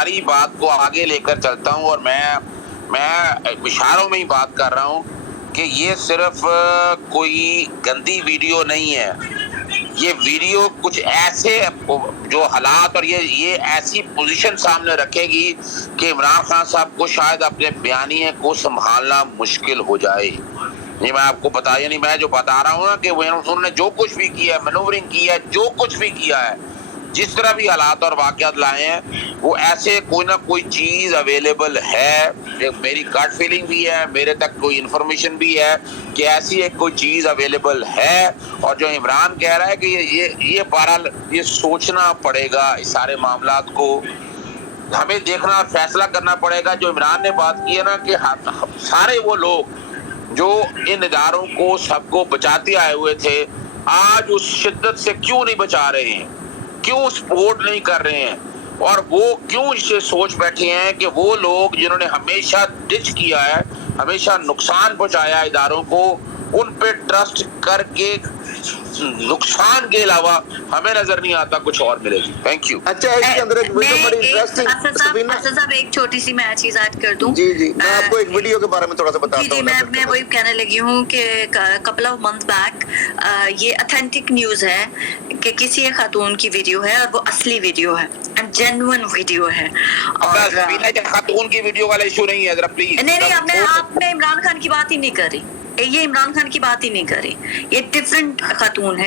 ساری بات کو آگے لے کر چلتا ہوں، اور میں اشاروں میں ہی بات کر رہا ہوں کہ یہ صرف کوئی گندی ویڈیو نہیں ہے، یہ ویڈیو کچھ ایسے جو حالات اور یہ ایسی پوزیشن سامنے رکھے گی کہ عمران خان صاحب کو شاید اپنے بیانیے کو سنبھالنا مشکل ہو جائے۔ یہ میں آپ کو میں جو بتا رہا ہوں نا کہ انہوں نے جو کچھ بھی کیا ہے، مینورنگ کی ہے، جو کچھ بھی کیا ہے، جس طرح بھی حالات اور واقعات لائے ہیں، وہ ایسے کوئی نہ کوئی چیز اویلیبل ہے، میری گٹ فیلنگ بھی ہے، میرے تک کوئی انفارمیشن بھی ہے کہ ایسی ایک کوئی چیز اویلیبل ہے۔ اور جو عمران کہہ رہا ہے کہ یہ بہرحال یہ سوچنا پڑے گا، اس سارے معاملات کو ہمیں دیکھنا اور فیصلہ کرنا پڑے گا۔ جو عمران نے بات کی ہے نا کہ سارے وہ لوگ جو ان اداروں کو سب کو بچاتے آئے ہوئے تھے، آج اس شدت سے کیوں نہیں بچا رہے ہیں، کیوں سپورٹ نہیں کر رہے ہیں، اور وہ کیوں اسے سوچ بیٹھے ہیں کہ وہ لوگ جنہوں نے ہمیشہ ڈچ کیا ہے، ہمیشہ نقصان پہنچایا اداروں کو، ان پہ ٹرسٹ کر کے نقصان کے علاوہ ہمیں نظر نہیں آتا کچھ اور ملے گی۔ Thank you. اچھا، اس کے اندر ایک ویڈیو بڑی انٹرسٹنگ، اسد صاحب ایک چھوٹی سی میں چیز ایڈ کر دوں۔ جی میں آپ کو ایک ویڈیو کے بارے میں تھوڑا سا بتاتا ہوں۔ میں وہی کہنے لگی ہوں کہ کپل آف منتھ بیک یہ اتھینٹک نیوز ہے کہ کسی ایک خاتون کی ویڈیو ہے، اور وہ اصلی ویڈیو ہے، جینوئن ویڈیو ہے۔ خاتون کی ویڈیو والا ایشو نہیں ہے، ذرا پلیز۔ نہیں، آپ نے عمران خان کی بات ہی نہیں کر رہی، یہ عمران خان کی بات ہی نہیں کر رہی، یہ ڈفرنٹ خاتون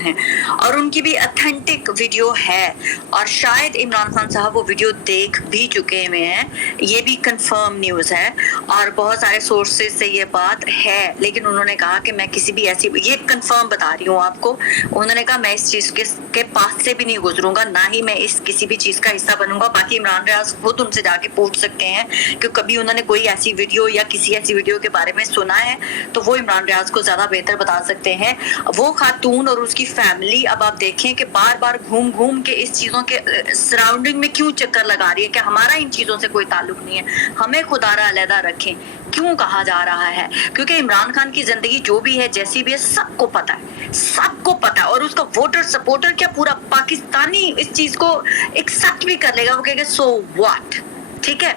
ہیں، اور ان کی بھی اتھینٹک ویڈیو ہے، اور شاید عمران خان صاحب وہ ویڈیو دیکھ بھی چکے ہوئے ہیں، یہ بھی کنفرم نیوز ہے، اور بہت سارے سورسز سے یہ بات ہے، لیکن انہوں نے کہا کہ میں کسی بھی ایسی، یہ کنفرم بتا رہی ہوں آپ کو، انہوں نے کہا میں اس چیز کے پاس سے بھی نہیں گزروں گا، نہ ہی میں اس کسی بھی چیز کا حصہ بنوں گا۔ باقی عمران ریاض خود ان سے جا کے پوچھ سکتے ہیں کہ کبھی انہوں نے کوئی ایسی ویڈیو یا کسی ایسی ویڈیو کے بارے میں سنا ہے، تو وہ عمران ریاض کو زیادہ بہتر بتا سکتے ہیں۔ وہ خاتون اور اس کی فیملی، اب آپ دیکھیں کہ بار بار گھوم کے اس چیزوں کے سراؤنڈنگ میں کیوں چکر لگا رہی ہے کہ ہمارا ان چیزوں سے کوئی تعلق نہیں ہے، ہمیں خدا را علیحدہ رکھیں، کیوں کہا جا رہا ہے؟ کیونکہ عمران خان کی زندگی جو بھی ہے، جیسی بھی ہے، سب کو پتا ہے، اور اس کا ووٹر سپورٹر کیا پورا پاکستانی اس چیز کو ایکسپٹ بھی کر لے گا، وہ کہے گا سو واٹ، ٹھیک ہے،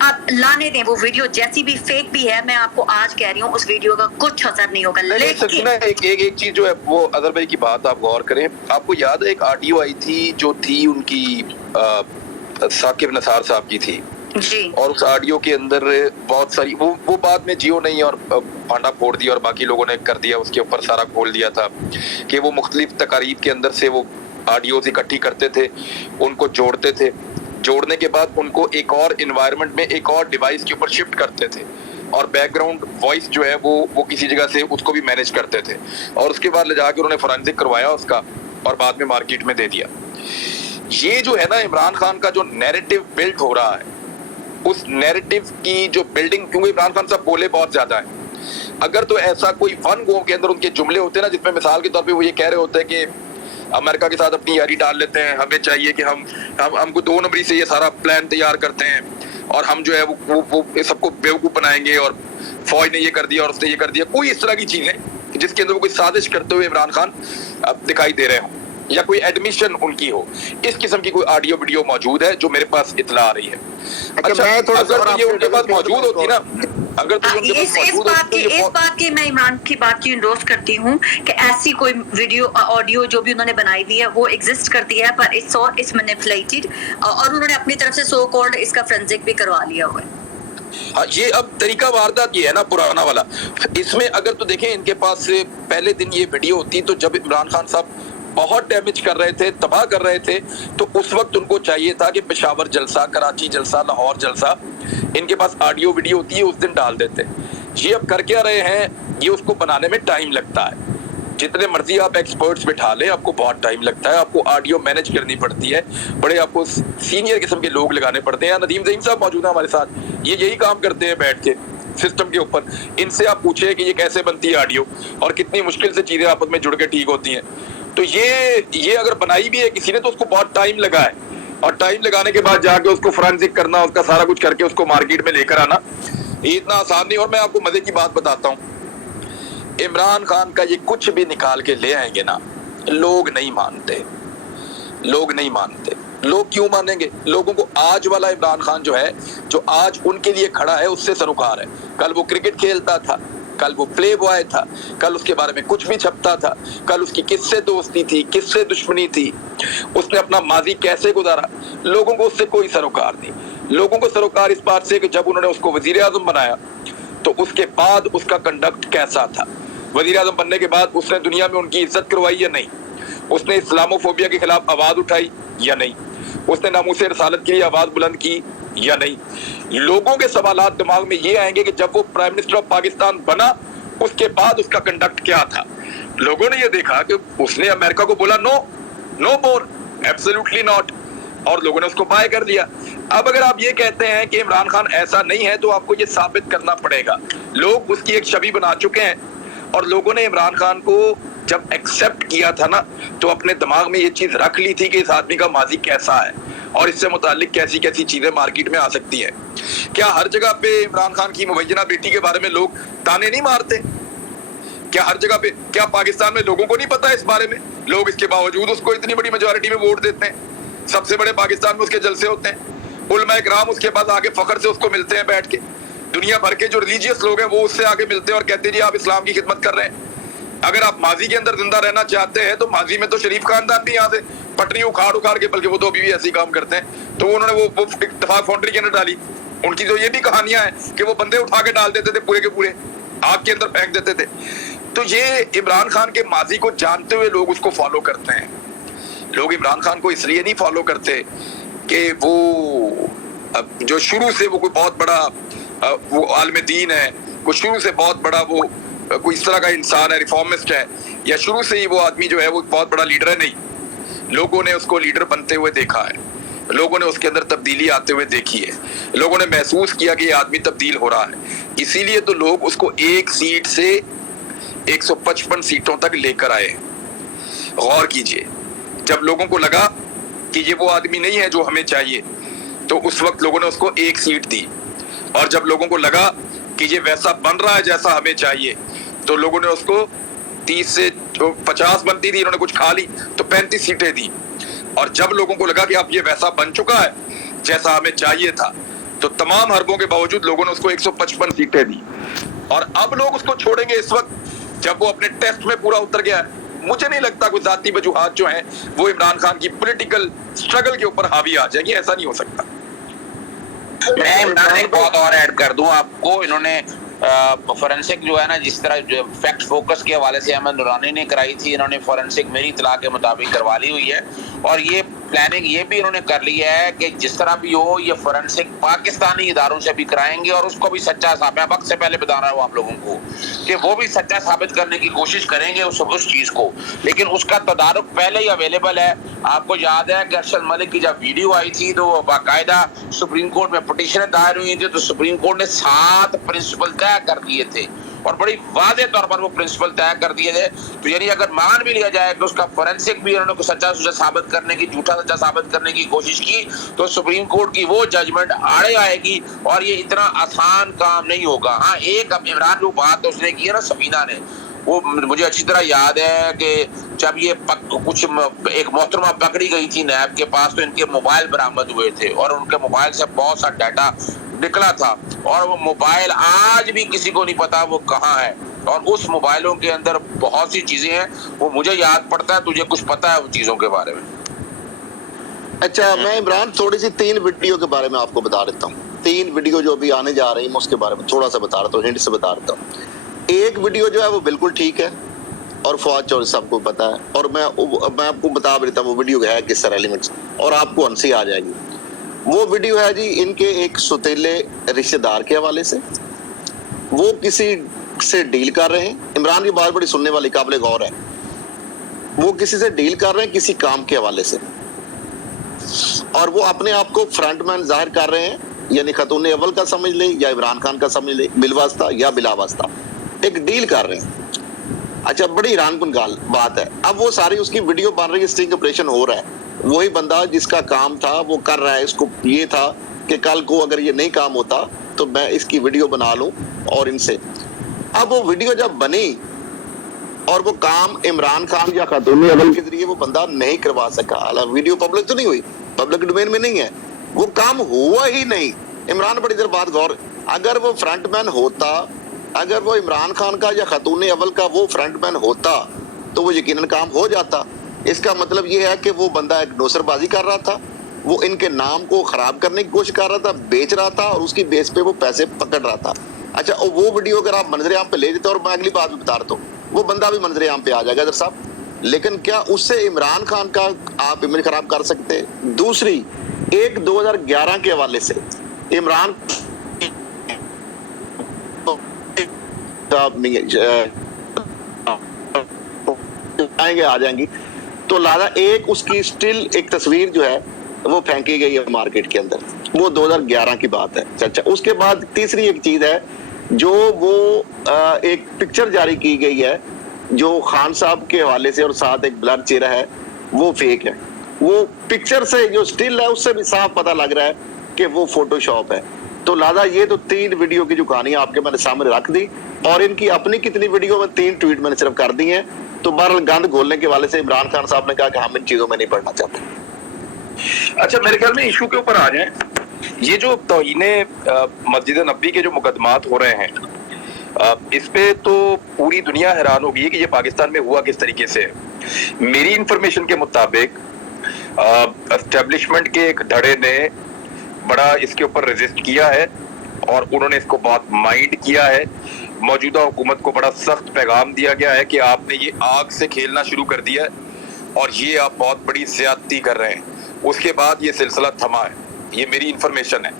آپ لانے دیں وہ ویڈیو جیسی بھی فیک بھی ہے، میں آپ کو آج کہہ رہی ہوں اس ویڈیو کا کچھ اثر نہیں ہوگا۔ لیکن ایک چیز جو ہے وہ اظہر بھائی کی بات آپ غور کریں، آپ کو یاد ہے ایک آڈیو آئی تھی جو تھی ان کی ثاقب نثار صاحب کی تھی جی، اور اس آڈیو کے اندر بہت ساری وہ بعد میں جیو نہیں اور پانڈا پھوڑ دیا اور باقی لوگوں نے کر دیا، اس کے اوپر سارا کھول دیا تھا کہ وہ مختلف تقاریب کے اندر سے وہ آڈیوز اکٹھی کرتے تھے، ان کو جوڑتے تھے، جوڑنے کے بعد ان کو ایک اور انوائرمنٹ میں ایک اور ڈیوائس کے اوپر شفٹ کرتے تھے، اور بیک گراؤنڈ وائس جو ہے وہ کسی جگہ سے اس کو بھی مینیج کرتے تھے، اور اس کے بعد لے جا کے انہوں نے فورینسک کروایا اس کا، اور بعد میں مارکیٹ میں دے دیا۔ یہ جو ہے نا عمران خان کا جو نیریٹو بلڈ ہو رہا ہے، اس نیریٹو کی جو بلڈنگ، کیونکہ عمران خان صاحب بولے بہت زیادہ ہیں، اگر تو ایسا کوئی ون گو کے اندر ان کے جملے ہوتے ہیں نا، جس میں مثال کے طور پہ وہ یہ کہہ رہے ہوتے ہیں کہ امریکہ کے ساتھ اپنی یاری ڈال لیتے ہیں، ہمیں چاہیے کہ ہم کو 2 نمبری سے یہ سارا پلان تیار کرتے ہیں، اور ہم جو ہے وہ سب کو بیوقوف بنائیں گے، اور فوج نے یہ کر دیا اور اس نے یہ کر دیا، کوئی اس طرح کی چیزیں جس کے اندر وہ کوئی سازش کرتے ہوئے عمران خان دکھائی دے رہے ہوں، یا کوئی ایڈمیشن ان کی ہو، اس قسم کی کوئی آڈیو ویڈیو موجود ہے جو میرے پاس اطلاع آ رہی ہے۔ اچھا، اگر تو یہ ان کے پاس موجود ہوتی نا، اگر تو یہ ان کے پاس موجود ہوتی، اس بات کی میں عمران کی بات کی انڈورس کرتی ہوں کہ ایسی کوئی ویڈیو آڈیو جو بھی انہوں نے بنائی دی ہے وہ ایگزسٹ کرتی ہے، پر اٹس مینیپولیٹڈ، اور انہوں نے اپنی طرف سے سو کالڈ اس کا فرینزک بھی کروا لیا ہوا ہے۔ ہاں، یہ اب طریقہ واردات یہ ہے نا پرانا والا، اس میں اگر تو دیکھیں ان کے پاس پہلے دن یہ ویڈیو ہوتی تو جب عمران خان صاحب بہت ڈیمیج کر رہے تھے، تباہ کر رہے تھے، تو اس وقت ان کو چاہیے تھا کہ پشاور جلسہ، کراچی جلسہ، لاہور جلسہ، ان کے پاس آڈیو ویڈیو ہوتی ہے، اس دن ڈال دیتے۔ یہ اب کر کیا رہے ہیں، یہ اس کو بنانے میں ٹائم لگتا ہے، جتنے مرضی آپ ایکسپرٹس بٹھا لیں، آپ کو بہت ٹائم لگتا ہے، آپ کو آڈیو مینیج کرنی پڑتی ہے، بڑے آپ کو سینئر قسم کے لوگ لگانے پڑتے ہیں۔ ندیم ظہیم صاحب موجود ہیں ہمارے ساتھ، یہ یہی کام کرتے ہیں بیٹھ کے سسٹم کے اوپر، ان سے آپ پوچھیں کہ یہ کیسے بنتی ہے آڈیو، اور کتنی مشکل سے چیزیں آپس میں جڑ کے ٹھیک ہوتی ہیں۔ تو یہ اگر بنائی بھی ہے کسی نے تو اس کو بہت ٹائم لگا ہے، اور ٹائم لگانے کے بعد جا کے اس کو فورینسک کرنا، اس کا سارا کچھ کر کے اس کو مارکیٹ میں لے کر آنا، یہ اتنا آسان نہیں۔ اور میں آپ کو مزے کی بات بتاتا ہوں، عمران خان کا یہ کچھ بھی نکال کے لے آئیں گے نا، لوگ نہیں مانتے، लोग क्यों मानेंगे? लोगों को आज वाला इमरान खान जो है, जो आज उनके लिए खड़ा है, उससे सरोकार है। कल वो क्रिकेट खेलता था, कल वो प्ले बॉय था, कल उसके बारे में कुछ भी छपता था, कल उसकी किससे दोस्ती थी, किससे दुश्मनी थी, उसने अपना माजी कैसे गुजारा, लोगों को उससे कोई सरोकार नहीं। लोगों को सरोकार इस बात से कि जब उन्होंने उसको वजीर आजम बनाया तो उसके बाद उसका कंडक्ट कैसा था, वजीर आजम बनने के बाद उसने दुनिया में उनकी इज्जत करवाई या नहीं, उसने इस्लामोफोबिया के खिलाफ आवाज उठाई या नहीं, उसने नामूसे रसालत के लिए आवाज बुलंद की या नहीं। लोगों के सवालात दिमाग में ये आएंगे कि जब वो प्राइम मिनिस्टर ऑफ पाकिस्तान बना उसके बाद उसका कंडक्ट क्या था। लोगों ने ये देखा कि उसने अमेरिका को बोला no, no more, absolutely not, और लोगों ने उसको बाय कर दिया। अब अगर आप ये कहते हैं कि इमरान खान ऐसा नहीं है तो आपको ये साबित करना पड़ेगा। लोग उसकी एक छवि बना चुके हैं और लोगों ने इमरान खान को जब एक्सेप्ट किया था ना तो अपने दिमाग में ये चीज रख ली थी कि इस आदमी का माजी कैसा है और इससे मुतालिक कैसी कैसी चीजें मार्केट में आ सकती हैं। क्या हर जगह पे इमरान खान की मुबैना बेटी के बारे में लोग ताने नहीं मारते? क्या हर जगह पे, क्या पाकिस्तान में लोगों को नहीं पता इस बारे में? लोग इसके बावजूद उसको इतनी बड़ी मेजॉरिटी में वोट देते हैं। सबसे बड़े पाकिस्तान में उसके जलसे होते हैं, उलमा इकराम उसके पास आके फखर से उसको मिलते हैं बैठ के, दुनिया भर के जो रिलीजियस लोग हैं वो उससे आके मिलते हैं और कहते हैं जी आप इस्लाम की खिदमत कर रहे हैं। अगर आप माजी के अंदर जिंदा रहना चाहते हैं तो माजी में तो शरीफ खानदान भी यहाँ से पटरी उखाड़ उखाड़ के, बल्कि वो तो अभी भी ऐसे काम करते हैं, तो उन्होंने वो इत्तेफाक फाउंड्री के अंदर डाली। उनकी तो ये भी कहानियां हैं कि वो बंदे उठा के डाल देते थे, पूरे के पूरे आग के अंदर फेंक देते थे। तो ये इमरान खान के माजी को जानते हुए लोग उसको फॉलो करते हैं। लोग इमरान खान को इसलिए नहीं फॉलो करते कि वो जो शुरू से वो कोई बहुत बड़ा वो आलिम दीन है, वो शुरू से बहुत बड़ा वो कोई इस तरह का इंसान है, रिफॉर्मिस्ट है, या शुरू से ही वो आदमी जो है वो बहुत बड़ा लीडर है, नहीं। लोगों ने उसको लीडर बनते हुए देखा है, लोगों ने उसके अंदर तब्दीली आते हुए देखी है, लोगों ने महसूस किया कि ये आदमी तब्दील हो रहा है। इसीलिए तो लोग उसको एक सीट से 155 सीटों तक लेकर आए। गौर कीजिए, जब लोगों को लगा कि ये वो आदमी नहीं है जो हमें चाहिए तो उस वक्त लोगों ने उसको एक सीट दी, और जब लोगों को लगा कि ये वैसा बन रहा है जैसा हमें चाहिए तो लोगों ने उसको 30 से 50 बनती थी, इन्होंने कुछ खा ली तो 35 सीटें दी, और जब लोगों को लगा कि अब ये वैसा बन चुका है जैसा हमें चाहिए था तो तमाम हरबों के बावजूद लोगों ने उसको 155 सीटें दी। और अब लोग उसको छोड़ेंगे इस वक्त जब वो अपने टेस्ट में पूरा उतर गया है। मुझे नहीं लगता कोई जाती वजूहात जो हैं वो इमरान खान की पॉलिटिकल स्ट्रगल के ऊपर हावी आ जाएंगी, ऐसा नहीं हो सकता। मैं इमरान एक बात और ऐड कर दूं आपको, इन्होंने फॉरेंसिक जो है ना, जिस तरह जो फैक्ट फोकस के हवाले से अहमद नूरानी ने कराई थी, इन्होंने फॉरेंसिक मेरी इत्तला के मुताबिक करवा ली हुई है, और ये प्लानिंग ये भी इन्होंने कर ली है कि जिस तरह भी हो ये फॉरेंसिक पाकिस्तानी इदारों से भी कराएंगे और उसको भी सच्चा साबित, मैं वक्त से पहले बता रहा हूँ आप लोगों को कि वो भी सच्चा साबित करने की कोशिश करेंगे उस चीज को, लेकिन उसका तदारुक पहले ही अवेलेबल है। आपको याद है कि अरशद मलिक की जब वीडियो आई थी तो बाकायदा सुप्रीम कोर्ट में पिटीशन दायर हुई थी, तो सुप्रीम कोर्ट ने 7 प्रिंसिपल तय कर दिए थे और बड़ी वाज़ेह तौर पर वो प्रिंसिपल तय कर दिए थे। तो यानी अगर मान भी लिया जाए कि उसका फोरेंसिक भी उन्होंने सच्चा सुच्चा साबित करने की, झूठा सच्चा साबित करने की कोशिश की, तो सुप्रीम कोर्ट की वो जजमेंट आड़े आएगी और ये इतना आसान काम नहीं होगा। हाँ, एक अब इमरान जो बात उसने की है ना सफीना ने, वो मुझे अच्छी तरह याद है कि जब ये कुछ एक मोहतरमा पकड़ी गई थी नैब के पास तो इनके मोबाइल बरामद हुए थे और उनके मोबाइल से बहुत सा डाटा निकला था, और वो मोबाइल आज भी किसी को नहीं पता वो कहाँ है, और उस मोबाइलों के अंदर बहुत सी चीजें हैं वो मुझे याद पड़ता है, तुझे कुछ पता है उन चीजों के बारे में? अच्छा, मैं इमरान थोड़ी सी 3 वीडियो के बारे में आपको बता देता हूँ। 3 वीडियो जो अभी आने जा रही है उसके बारे में थोड़ा सा बता रहा हूँ, हिंट से बता देता हूँ। एक वीडियो जो है वो बिल्कुल ठीक है और फवाद चौधरी सबको पता है, और मैं आपको बता देता हूँ वो वीडियो है किस तरह एलिमेंट्स, और आपको हंसी आ जाएगी। वो वीडियो है जी इनके एक सुतीले रिश्तेदार के हवाले से, वो किसी से डील कर रहे हैं। इमरान की बात बड़ी सुनने वाली काबिल गौर है। वो किसी से डील कर रहे हैं किसी काम के हवाले से, और वो अपने आप को फ्रंटमैन जाहिर कर रहे हैं, यानी खतून अव्वल का समझ ले या इमरान खान का समझ ले, बिलवास्ता या बिलावास्ता एक डील कर रहे हैं। अच्छा, बड़ी हैरानकुन बात है। अब वो सारी उसकी वीडियो बन रही है, स्टिंग ऑपरेशन हो रहा है, वही बंदा जिसका काम था वो कर रहा है। इसको ये था कि कल को अगर ये नहीं काम होता तो मैं इसकी वीडियो बना लूं और इनसे। अब वो वीडियो जब बनी और वो काम इमरान खान या खातून अव्वल के जरिए वो बंदा नहीं करवा सका, हालांकि वीडियो पब्लिक तो नहीं हुई, पब्लिक डोमेन में नहीं है, वो काम हुआ ही नहीं। इमरान बड़ी देर बाद गौर, अगर वो फ्रंटमैन होता, अगर वो इमरान खान का या खातून अव्वल का वो फ्रंटमैन होता तो वो यकीनन काम हो जाता। इसका मतलब ये है कि वो बंदा एक नौसरबाजी कर रहा था, वो इनके नाम को खराब करने की कोशिश कर रहा था, बेच रहा था और उसकी बेस पे वो पैसे पकड़ रहा था। अच्छा, और वो वीडियो अगर आप मंजर आम पे ले देते, और मैं अगली बात भी बता रहा हूँ, वो बंदा भी मंजर आम पे आ जाएगा इधर साहब। लेकिन क्या उससे इमरान खान का आप इमेज खराब कर सकते? दूसरी, एक 2011 के हवाले से इमरान आएंगे आ जाएंगी, तो लादा एक उसकी स्टिल एक तस्वीर जो है वो फेंकी गई है मार्केट के अंदर, वो 2011 की बात है। अच्छा, उसके बाद तीसरी एक चीज है जो वो एक पिक्चर जारी की गई है जो खान साहब के हवाले से और साथ एक ब्लर चेहरा है, वो फेक है। वो पिक्चर से जो स्टिल है उससे भी साफ पता लग रहा है कि वो फोटोशॉप है। तो लादा ये तो 3 वीडियो की जो कहानी आपके मैंने सामने रख दी, और इनकी अपनी कितनी वीडियो में 3 ट्वीट मैंने सिर्फ कर दी हैं। तो बहरहाल गंद घोलने के वाले से इमरान खान साहब ने कहा कि हम इन चीजों में नहीं पढ़ना चाहते। अच्छा, मेरे ख्याल में इशू के ऊपर आ जाए, ये जो तौहीने मस्जिद नबी के जो मुकदमात हो रहे हैं, इस पे तो पूरी दुनिया हैरान होगी कि ये पाकिस्तान में हुआ किस तरीके से। मेरी इंफॉर्मेशन के मुताबिक एस्टेब्लिशमेंट के एक धड़े ने बड़ा इसके ऊपर रेजिस्ट किया है और उन्होंने इसको बहुत माइंड किया है। मौजूदा हुकूमत को बड़ा सख्त पैगाम दिया गया है कि आपने ये आग से खेलना शुरू कर दिया है और ये आप बहुत बड़ी ज्यादती कर रहे हैं। उसके बाद ये सिलसिला थमा है, ये मेरी इंफॉर्मेशन है।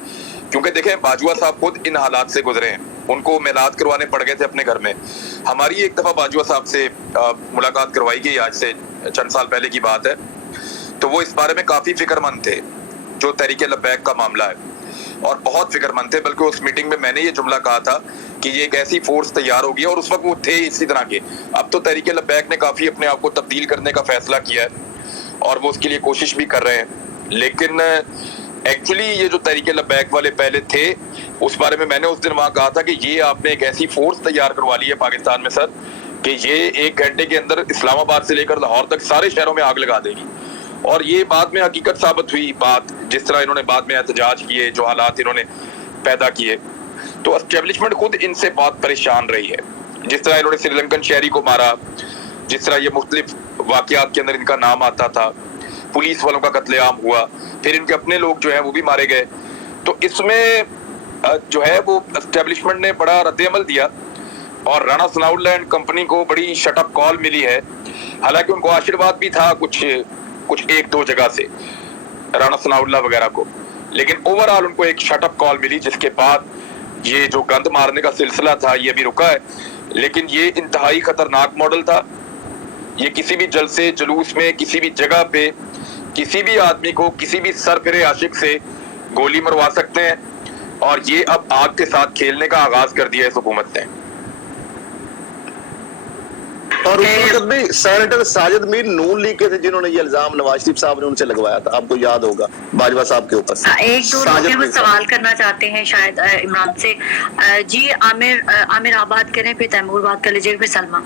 क्योंकि देखें, बाजवा साहब खुद इन हालात से गुजरे हैं, उनको मिलाद करवाने पड़ गए थे अपने घर में। हमारी एक दफा बाजवा साहब से मुलाकात करवाई गई, आज से चंद साल पहले की बात है। तो वो इस बारे में काफी फिक्रमंद थे जो तहरीके लब्बैक का मामला है, और बहुत फिक्रमंद थे। बल्कि उस मीटिंग में मैंने ये जुमला कहा था कि ये एक ऐसी फोर्स तैयार होगी, और उस वक्त वो थे इसी तरह के। अब तो तहरीके लब्बैक ने काफी अपने आप को तब्दील करने का फैसला किया है और वो उसके लिए कोशिश भी कर रहे हैं। लेकिन एक्चुअली ये जो तहरीके लब्बैक वाले पहले थे, उस बारे में मैंने उस दिन वहां कहा था कि ये आपने एक ऐसी फोर्स तैयार करवा ली है पाकिस्तान में सर, कि ये 1 घंटे के अंदर इस्लामाबाद से लेकर लाहौर तक सारे शहरों में आग लगा देगी। और ये बाद में हकीकत साबित हुई बात, जिस तरह इन्होंने बाद में एहतजाज किए, जो हालात इन्होंने पैदा किए। तो एस्टेब्लिशमेंट खुद इनसे बहुत परेशान रही है। जिस तरह इन्होंने श्रीलंकन शहरी को मारा, जिस तरह ये मुख्तलिफ वाकयात के अंदर इनका नाम आता था, पुलिस वालों का कत्लेआम हुआ, फिर इनके अपने लोग जो है वो भी मारे गए। तो इसमें जो है वो एस्टेब्लिशमेंट ने बड़ा रद्द-ए-अमल दिया और राणा सनाउल्लाह एंड कंपनी को बड़ी शटअप कॉल मिली है। हालांकि उनको आशीर्वाद भी था कुछ 1-2 जगह से, राणा सनाउल्लाह वगैरह को, लेकिन ओवरऑल उनको एक शटअप कॉल मिली, जिसके बाद ये जो गंद मारने का सिलसिला था ये भी रुका है। लेकिन ये इंतहाई खतरनाक मॉडल था। ये किसी भी जलसे जुलूस में, किसी भी जगह पे, किसी भी आदमी को, किसी भी सरफिरे आशिक से गोली मरवा सकते हैं, और ये अब आग के साथ खेलने का आगाज कर दिया है इस हुकूमत ने। और उस वक्त भी सेनेटर साजिद मीर नून लीग के थे जिन्होंने ये इल्जाम नवाज शरीफ साहब ने उनसे लगवाया था, आपको याद होगा, बाजवा साहब के ऊपर। 1-2 लोग सवाल करना चाहते हैं शायद इमरान से। जी आमिर आप बात करें, फिर तैमूर बात कर लीजिएगा, फिर सलमा।